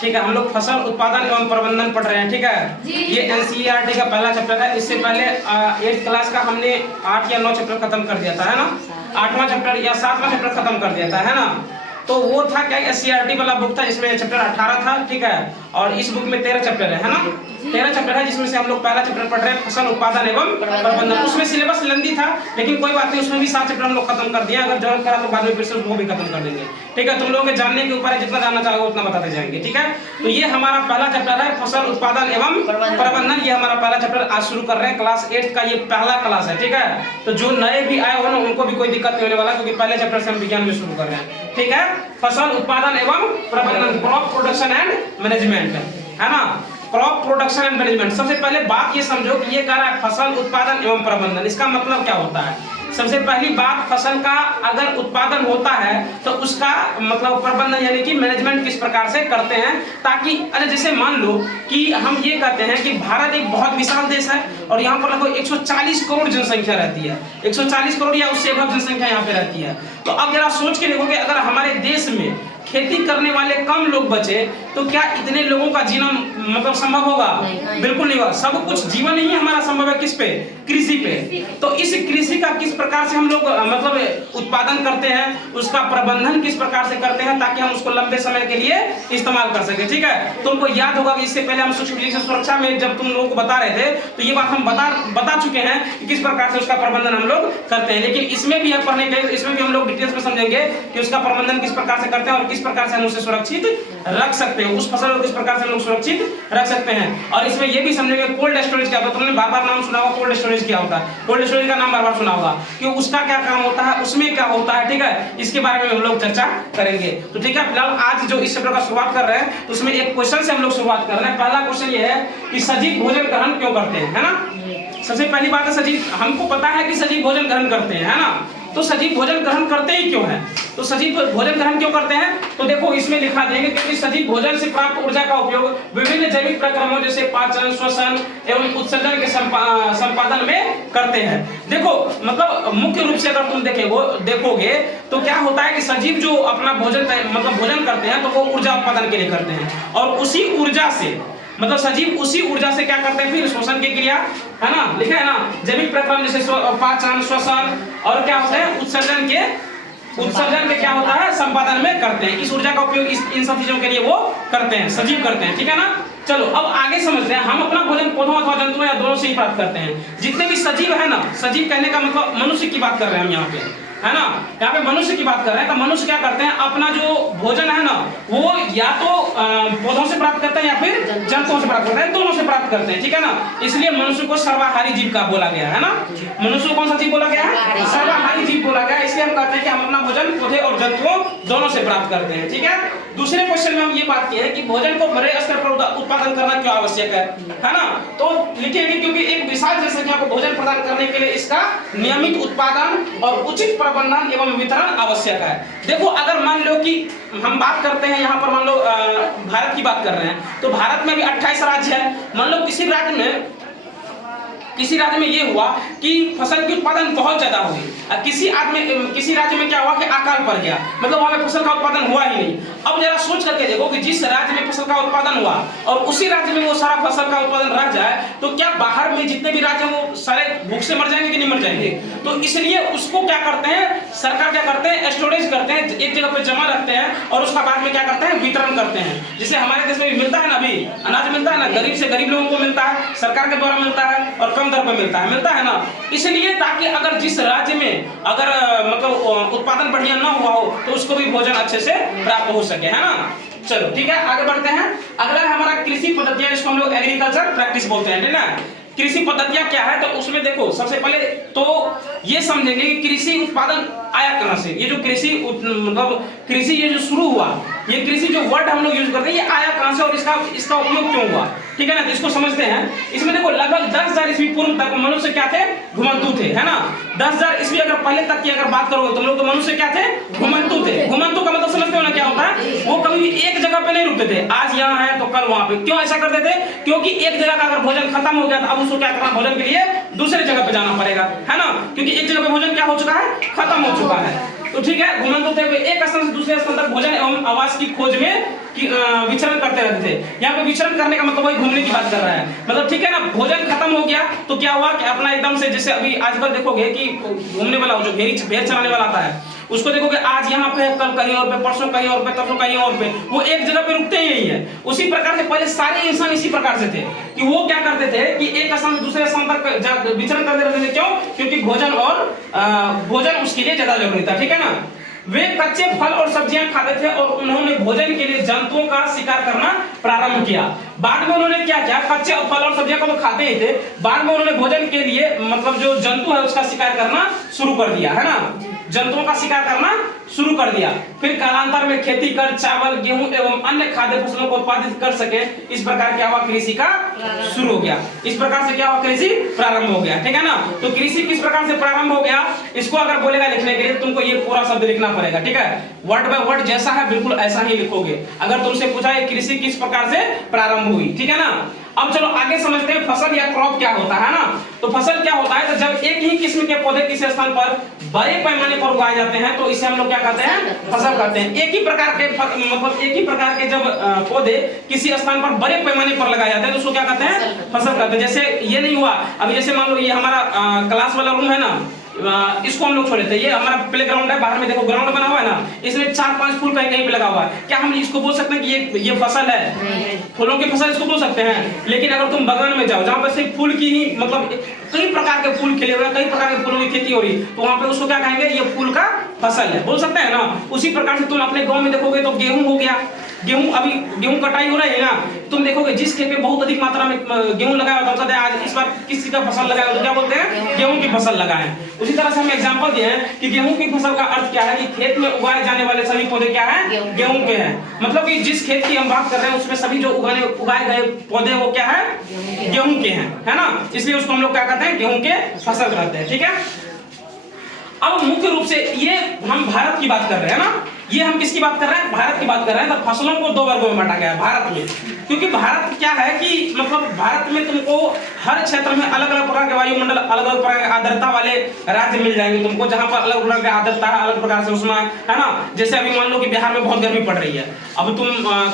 ठीक है, हम लोग फसल उत्पादन एवं प्रबंधन पढ़ रहे हैं। ठीक है, ये एनसीईआरटी का पहला चैप्टर है। इससे पहले 8th क्लास का हमने 8 या 9 चैप्टर खत्म कर दिया था, है ना। 8वां चैप्टर या 7वां चैप्टर खत्म कर दिया था, है ना। तो वो था क्या, एससीईआरटी वाला बुक था, इसमें चैप्टर 18 था। ठीक है, और इस बुक में 13 चैप्टर है ना। 13 चैप्टर है, जिसमें से हम लोग पहला चैप्टर पढ़ रहे हैं फसल उत्पादन एवं प्रबंधन। उसमें सिलेबस लंबी था, लेकिन कोई बात नहीं, उसमें भी 7 चैप्टर हम लोग खत्म कर दिए। अगर जरूरत पड़ा तो बाद में फिर से वो भी खत्म कर देंगे। ठीक है, तुम लोगों के जानने के ऊपर है, जितना जानना चाहोगे उतना बताते जाएंगे। ठीक है, तो ये हमारा पहला चैप्टर है फसल उत्पादन एवं प्रबंधन। ये हमारा पहला चैप्टर आज शुरू कर रहे हैं। क्लास 8 का ये पहला क्लास है। ठीक है, तो जो नए भी आए हो ना, उनको भी कोई दिक्कत नहीं होने वाला, क्योंकि पहले चैप्टर से हम विज्ञान में शुरू कर रहे हैं। ठीक है, फसल उत्पादन एवं प्रबंधन, क्रॉप प्रोडक्शन एंड मैनेजमेंट, है ना। Crop production and management. सबसे पहले बात ये समझो कि ये कह रहा है फसल उत्पादन एवं प्रबंधन, इसका मतलब क्या होता है। सबसे पहली बात, फसल का अगर उत्पादन होता है तो उसका मतलब प्रबंधन यानी कि मैनेजमेंट किस प्रकार से करते हैं, ताकि जैसे मान लो कि हम ये कहते हैं कि भारत एक बहुत विशाल देश है और यहाँ पर लगभग 140 करोड़ जनसंख्या रहती है। 140 करोड़ या उससे अधिक जनसंख्या यहाँ पे रहती है। तो अब जरा सोच के देखोगे, अगर हमारे देश में खेती करने वाले कम लोग बचे तो क्या इतने लोगों का जीना मतलब संभव होगा? बिल्कुल नहीं होगा। सब कुछ जीवन ही हमारा संभव है किस पे? कृषि पे। तो इस कृषि का किस प्रकार से हम लोग मतलब उत्पादन करते हैं, उसका प्रबंधन किस प्रकार से करते हैं, ताकि हम उसको लंबे समय के लिए इस्तेमाल कर सके। ठीक है, तुमको याद होगा कि इससे पहले हम सूक्ष्म जीव सुरक्षा में जब तुम लोगों को बता रहे थे तो ये बात हम बता चुके हैं कि किस प्रकार से उसका प्रबंधन हम लोग करते हैं। लेकिन इसमें भी पढ़ने के लिए इसमें भी हम लोग डिटेल्स में समझेंगे कि उसका प्रबंधन किस प्रकार से करते हैं और किस प्रकार से हम उसे सुरक्षित रख सकते हैं, उस फसल को किस प्रकार से हम लोग सुरक्षित रख सकते हैं। और इसमें यह भी समझेंगे कोल्ड स्टोरेज क्या होता है। तुमने बार-बार नाम सुना होगा, कोल्ड स्टोरेज क्या होता है। कोल्ड स्टोरेज का नाम बार-बार सुना होगा कि उसका क्या काम होता है, उसमें क्या होता है। ठीक है, इसके बारे में हम लोग चर्चा करेंगे। तो ठीक है, फिलहाल आज जो इस चैप्टर का शुरुआत कर रहे हैं तो उसमें एक क्वेश्चन से हम लोग शुरुआत कर रहे हैं। पहला क्वेश्चन ये है कि सजीव भोजन ग्रहण क्यों करते हैं, है ना। सबसे पहली बात है, सजीव, हमको पता है कि सजीव भोजन ग्रहण करते हैं, है ना। तो सजीव भोजन ग्रहण करते ही क्यों है? तो सजीव भोजन ग्रहण क्यों करते हैं? तो देखो इसमें लिखा देंगे, क्योंकि सजीव भोजन से प्राप्त ऊर्जा का उपयोग विभिन्न जैविक प्रक्रियाओं जैसे पाचन, श्वसन एवं उत्सर्जन के संपादन में करते हैं। देखो मतलब मुख्य रूप से अगर तुम देखोगे तो क्या होता है कि सजीव जो अपना भोजन मतलब भोजन करते हैं तो वो ऊर्जा उत्पादन के लिए करते हैं, और उसी ऊर्जा से मतलब सजीव उसी ऊर्जा से क्या करते हैं, फिर श्वसन की क्रिया, है ना, लिखा है ना, जैविक प्रक्रम जैसे पाचन, श्वसन और क्या होता है उत्सर्जन के क्या होता है संपादन में करते हैं। इस ऊर्जा का उपयोग इन सब चीजों के लिए वो करते हैं, सजीव करते हैं। ठीक है ना। चलो अब आगे समझते हैं। हम अपना भोजन पौधों अथवा जंतुओं या दोनों से ही प्राप्त करते हैं। जितने भी सजीव है ना, सजीव कहने का मतलब मनुष्य की बात कर रहे हैं हम यहाँ पे, है ना। यहाँ पे मनुष्य की बात कर रहे हैं। तो मनुष्य क्या करते हैं, अपना जो भोजन है ना वो या तो पौधों से प्राप्त करते हैं या फिर जंतुओं से प्राप्त करते हैं, दोनों से प्राप्त करते हैं। ठीक है ना। इसलिए मनुष्य को सर्वाहारी जीव का बोला गया है ना। मनुष्य को कौन सा जीव बोला गया है? सर्वाहारी जीव बोला गया। इसलिए हम कहते हैं कि हम अपना भोजन पौधे और जंतुओं दोनों से प्राप्त करते हैं। ठीक है। दूसरे क्वेश्चन में हम ये बात की है कि भोजन को बड़े स्तर पर उत्पादन करना क्यों आवश्यक है ना। तो लिखेंगे क्योंकि एक विशाल जनसंख्या को भोजन प्रदान करने के लिए इसका नियमित उत्पादन और उचित प्रबंधन एवं वितरण आवश्यक है। देखो अगर मान लो कि हम बात करते हैं यहाँ पर, मान लो भारत की बात कर रहे हैं, तो भारत में भी 28 राज्य है। मान लो किसी राज्य में ये हुआ कि फसल की उत्पादन बहुत ज्यादा हुई, किसी राज्य में क्या हुआ कि अकाल पड़ गया, मतलब वहां पे फसल का उत्पादन हुआ ही नहीं। अब जरा सोच करके देखो कि जिस राज्य में फसल का उत्पादन हुआ और उसी राज्य में वो सारा फसल का उत्पादन रह जाए तो क्या बाहर में जितने भी राज्य हैं वो सारे भूख से मर जाएंगे कि नहीं मर जाएंगे? तो इसलिए उसको क्या करते हैं, सरकार क्या करते हैं, स्टोरेज करते हैं, एक जगह पे जमा रखते हैं और उसका बाद में क्या करते हैं, वितरण करते हैं। जैसे हमारे देश में भी मिलता है ना, अभी अनाज मिलता है ना, गरीब से गरीब लोगों को मिलता है, सरकार के द्वारा मिलता है और कम दर पर मिलता है ना। इसलिए ताकि अगर जिस राज्य में अगर मतलब उत्पादन बढ़िया ना हुआ हो तो उसको भी भोजन अच्छे से प्राप्त हो सके, है ना। चलो ठीक है, आगे बढ़ते हैं। अगला है हमारा कृषि पद्धतियां, जिसको हम लोग एग्रीकल्चर प्रैक्टिस बोलते हैं, ना। कृषि पद्धतियां क्या है, तो उसमें देखो सबसे पहले तो ये समझेंगे कि कृषि उत्पादन आया कहां से। ये जो कृषि मतलब कृषि ये जो शुरू हुआ, ये कृषि जो वर्ड हम लोग यूज करते हैं ये आया कहां से और इसका उपयोग क्यों हुआ। ठीक है ना। तो इसको समझते हैं। इसमें देखो लगभग 10,000 ईस्वी पूर्व तक मनुष्य क्या थे, घुमंतु थे, है ना। 10,000 ईस्वी अगर पहले तक की अगर बात करोगे तुम लोग तो मनुष्य क्या थे, घुमंतु थे। घुमंतु का मतलब समझते हो ना क्या होता है, वो कभी भी एक जगह पे नहीं रुकते थे, आज यहाँ है तो कल वहां पे। क्यों ऐसा करते थे? क्योंकि एक जगह का अगर भोजन खत्म हो गया तो अब उसको क्या करना, भोजन के लिए दूसरे जगह पे जाना पड़ेगा, है ना। क्योंकि एक जगह पे भोजन क्या हो चुका है, खत्म हो चुका है। तो ठीक है, घुमंत होते हुए एक स्थान से दूसरे स्थान तक भोजन एवं आवास की खोज में विचरण करते रहते थे। यहाँ पे विचरण करने का मतलब वही घूमने की बात कर रहा है, मतलब ठीक है ना। भोजन खत्म हो गया तो क्या हुआ कि अपना एकदम से, जैसे अभी आजकल देखोगे कि घूमने वाला जो भेड़ चराने वाला आता है उसको देखोगे आज यहाँ पे, कल कहीं और पे, परसों कहीं और पे, तरसों कहीं और पे, वो एक जगह पे रुकते ही है। उसी प्रकार से पहले सारे इंसान इसी प्रकार से थे कि वो क्या करते थे कि एक स्थान से दूसरे स्थान तक विचरण करते रहते थे। क्यों? क्योंकि भोजन उसके लिए ज्यादा जरूरी था, ठीक है ना। वे कच्चे फल और सब्जियां खाते थे और उन्होंने भोजन के लिए जंतुओं का शिकार करना प्रारंभ किया। बाद में उन्होंने क्या किया, कच्चे फल और सब्जियां को तो खाते ही थे, बाद में उन्होंने भोजन के लिए मतलब जो जंतु है उसका शिकार करना शुरू कर दिया, है ना। जंतुओं का शिकार करना शुरू कर दिया। फिर कालांतर में खेती कर चावल, गेहूं एवं अन्य खाद्य फसलों को उत्पादित कर सके, इस प्रकार क्या हुआ, कृषि का शुरू हो गया। इस प्रकार से क्या हुआ, कृषि प्रारंभ हो गया, ठीक है ना। तो कृषि किस प्रकार से प्रारंभ हो गया, इसको अगर बोलेगा लिखने के लिए तुमको ये पूरा शब्द लिखना पड़ेगा, ठीक है। वर्ड बाय वर्ड जैसा है बिल्कुल ऐसा ही लिखोगे। अगर तुमसे पूछा है कृषि किस प्रकार से प्रारंभ हुई, ठीक है ना। अब चलो आगे समझते हैं फसल या क्रॉप क्या होता है ना। तो फसल क्या होता है, तो जब एक ही किस्म के पौधे किसी स्थान पर बड़े पैमाने पर उगाए जाते हैं तो इसे हम लोग क्या कहते हैं, फसल कहते हैं। एक ही प्रकार के मतलब एक ही प्रकार के जब पौधे किसी स्थान पर बड़े पैमाने पर लगाए जाते हैं तो उसको क्या कहते हैं, फसल कहते हैं। जैसे ये नहीं हुआ, अभी जैसे मान लो ये हमारा क्लास वाला रूम है ना, इसको हम लोग छोड़ देते हैं। ये हमारा प्ले ग्राउंड है, बाहर में देखो ग्राउंड बना हुआ है ना, इसमें 4-5 फूल कहीं कहीं पे लगा हुआ है। क्या हम इसको बोल सकते हैं कि ये फसल है, फूलों की फसल इसको बोल सकते हैं। लेकिन अगर तुम बगान में जाओ जहाँ पर सिर्फ फूल की ही मतलब कई प्रकार के फूल खिले हुए हैं, कई प्रकार के फूलों की खेती हो रही, तो वहाँ पे उसको क्या कहेंगे, ये फूल का फसल है, बोल सकते हैं ना। उसी प्रकार से तुम अपने गाँव में देखोगे तो गेहूं हो गया, गेहूं अभी गेहूं कटाई हो रही है ना, तुम देखोगे जिस खेत में बहुत अधिक मात्रा में गेहूं लगाया होता है, आज इस बार किसी का फसल लगाया तो क्या बोलते हैं, गेहूं की फसल लगाए। उसी तरह से हम एग्जांपल दिए हैं कि गेहूं की फसल का अर्थ क्या है कि खेत में उगाए जाने वाले सभी पौधे क्या है, गेहूं के हैं। मतलब कि जिस खेत की हम बात कर रहे हैं उसमें सभी जो उगाए गए पौधे वो क्या है, गेहूं के हैं, है ना। इसलिए उसको हम लोग क्या कहते हैं, गेहूं के फसल कहते हैं, ठीक है। अब मुख्य रूप से ये हम भारत की बात कर रहे हैं ना, ये हम किसकी बात कर रहे हैं, भारत की बात कर रहे हैं। तो फसलों को 2 वर्गों में बांटा गया है भारत में, क्योंकि भारत क्या है कि मतलब भारत में तुमको हर क्षेत्र में अलग अलग प्रकार के वायुमंडल, अलग अलग प्रकार के आर्द्रता वाले राज्य मिल जाएंगे तुमको, जहां पर अलग प्रकार की आर्द्रता है, अलग प्रकार से उसमें, है ना। जैसे अभी मान लो कि बिहार में बहुत गर्मी पड़ रही है, अब तुम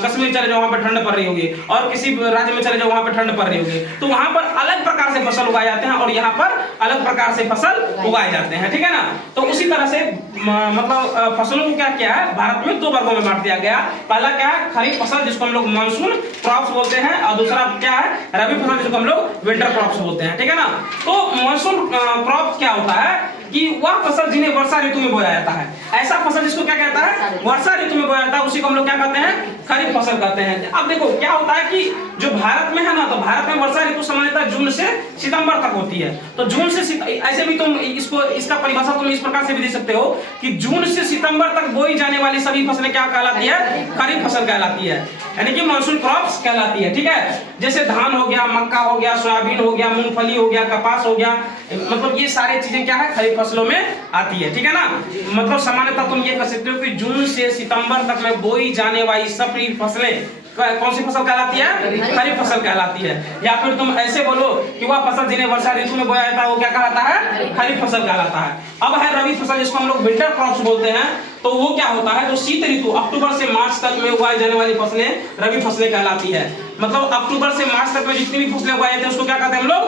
कश्मीर चले जाओ वहां पर ठंड पड़ रही होगी, और किसी राज्य में चले जाओ वहां पर ठंड पड़ रही होगी, तो वहां पर अलग प्रकार से फसल उगाए जाते हैं और यहाँ पर अलग प्रकार से फसल उगाए जाते हैं, ठीक है ना। तो उसी तरह से मतलब फसलों को क्या किया है, भारत में 2 वर्गों में बांट दिया गया। पहला क्या है, खरीफ फसल जिसको हम लोग मानसून क्रॉप्स बोलते हैं, और दूसरा क्या है, रबी फसल जिसको हम लोग विंटर क्रॉप्स बोलते हैं, ठीक है ना। तो मानसून क्रॉप क्या होता है कि वह फसल जिन्हें वर्षा ऋतु में बोया जाता है, ऐसा फसल जिसको क्या कहता है, वर्षा ऋतु में बोया जाता है, उसी को हम लोग क्या कहते हैं, खरीफ फसल कहते हैं। अब देखो क्या होता है कि जो भारत में है ना, तो भारत में वर्षा ऋतु सामान्यतः जून से सितंबर तक होती है। तो जून से ऐसे भी तुम इसका परिभाषा तुम इस प्रकार से भी दे सकते हो कि जून से सितंबर तक बोई जाने वाली सभी फसलें क्या कहलाती है, खरीफ फसल कहलाती है, यानी कि मानसून क्रॉप्स कहलाती है, ठीक है। जैसे धान हो गया, मक्का हो गया, सोयाबीन हो गया, मूंगफली हो गया, कपास हो गया, मतलब ये सारी चीजें क्या है, खरीफ फसलों में आती है, ठीक है ना। मतलब सामान्यतः तुम ये कह सकते हो कि जून से सितंबर तक में बोई जाने वाली सभी फसलें कौन सी फसल कहलाती है, खरीफ फसल कहलाती है। या फिर तुम ऐसे बोलो कि वह फसल जिन्हें वर्षा ऋतु में बोया जाता है वो क्या कहलाता है, खरीफ फसल कहलाता है। अब है रबी फसल जिसको हम लोग विंटर क्रॉप्स बोलते हैं, तो वो क्या होता है, जो शीत ऋतु अक्टूबर से मार्च तक में उगाई जाने वाली फसलें रबी फसलें कहलाती है। मतलब अक्टूबर से मार्च तक में जितनी भी फसलें उगाई जाती हैं उसको क्या कहते हैं हम लोग,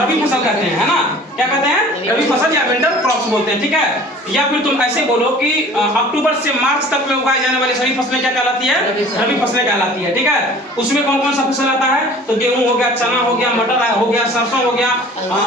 रबी फसल कहते हैं, है ना। क्या कहते हैं, रबी फसल या विंटर क्रॉप्स बोलते हैं, ठीक है। या फिर तुम ऐसे बोलो कि अक्टूबर से मार्च तक में उगाई जाने वाली सभी फसलें क्या कहलाती है, रबी फसलें कहलाती है, ठीक है। उसमें कौन कौन सा फसल आता है, तो गेहूं हो गया, चना हो गया, मटर हो गया, सरसों हो गया,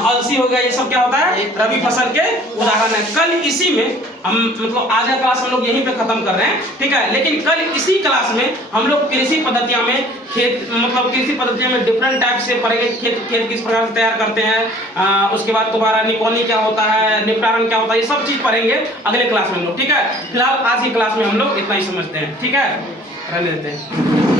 अलसी हो गया, ये सब क्या होता है, रबी फसल के उदाहरण है। कल इसी में हम मतलब आज का क्लास हम लोग यहीं पे खत्म कर रहे हैं, ठीक है। लेकिन कल इसी क्लास में हम लोग कृषि पद्धतियां में कृषि पद्धतियों में डिफरेंट टाइप से पढ़ेंगे, खेत किस प्रकार से तैयार करते हैं, उसके बाद तुम्हारा निकोनी क्या होता है, निपटारण क्या होता है, ये सब चीज पढ़ेंगे अगले क्लास में हम लोग, ठीक है। फिलहाल आज की क्लास में हम लोग इतना ही समझते हैं, ठीक है, रहने देते हैं।